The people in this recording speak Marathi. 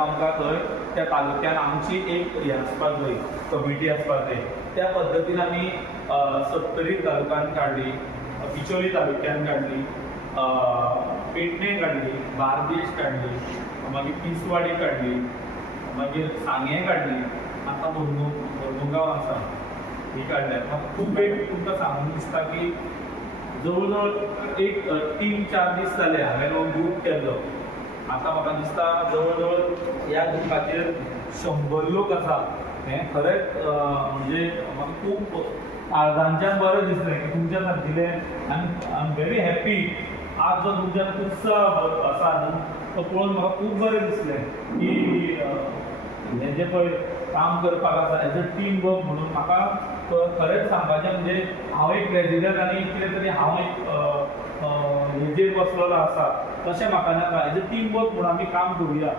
आमकां थंय त्या तालुक्यान आमची एक ही आसपाक जाय, कमिटी आसपाक जाय. त्या पद्दतीन आमी 70 तालुक्यान काडली, बिचोली तालुक्यान काडली, पेडणे काडली, बार्देश काडली, मागीर तिसवाडी काडली, मागीर सांगे काडली, आतां मुरमुगांव आसा ही काडल्यात. म्हाका खूब एक तुमकां सांगूंक दिसता की जवळ जवळ एक 3-4 दीस जाले हांवें हो ग्रूप केल्लो. आतां म्हाका दिसता जवळ जवळ ह्या ग्रुपाचेर 100 लोक आसा. हें खरेंच म्हणजे म्हाका खूब काळजांच्यान बरें दिसलें की तुमच्या सारकिले, आनी आय एम व्हेरी हॅप्पी. आज जो तुमच्यान उत्सव आसा न्हू तो पळोवन म्हाका खूब बरें दिसलें की हें जें पळय काम करपाक आसा एज अ टीम वर्क म्हणून म्हाका खरेंच सांगपाचें म्हणजे हांव एक प्रेजिडेंट आनी कितें तरी हांव एक हेजेर बसलेलो आसा तशें म्हाका नाका. एज अ टीम वर्क म्हणून आमी काम करुया.